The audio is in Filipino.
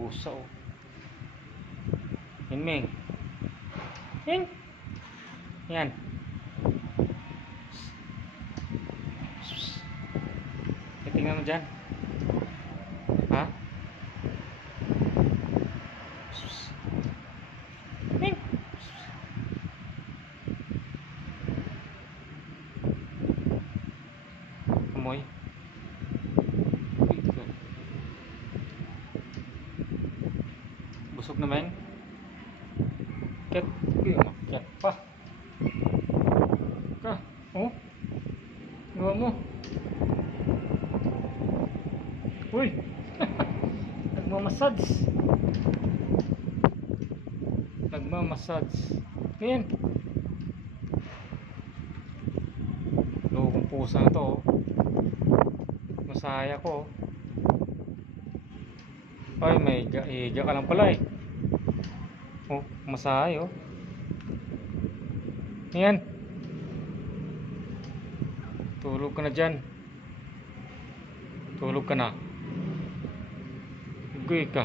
pusa oh. Yan Meng. Yan. Tingnan mo dyan. Ha? Meng. Amoy. Busog na Meng. Ket. Ket pa. Ka. Oh. Gawa mo. Uy. Nagmamassage. Yan. Lukong pusa na to oh. Masaya ko oh. Ay may higa ka lang pala eh. Oh, masaya oh. Yan. Tulog ka na dyan. Tulog ka na. Guy ka.